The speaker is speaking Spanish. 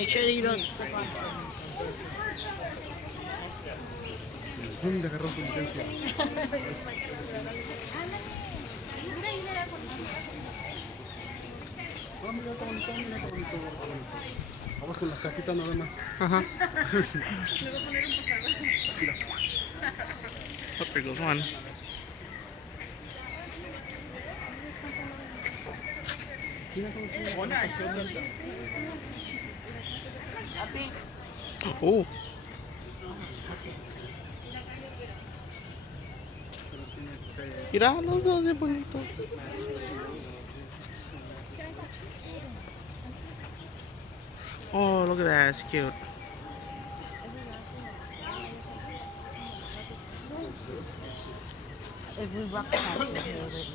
Make sure you don't. ¿Dónde agarró su licencia? Ah, mira, está bonito, mira, está bonito. Vamos con las cajitas nada más. Ajá. Mira. Oh, there goes one. Oh, Pero sí, mira los dos de bonitos. Oh, look at that, it's cute. If we rock the house,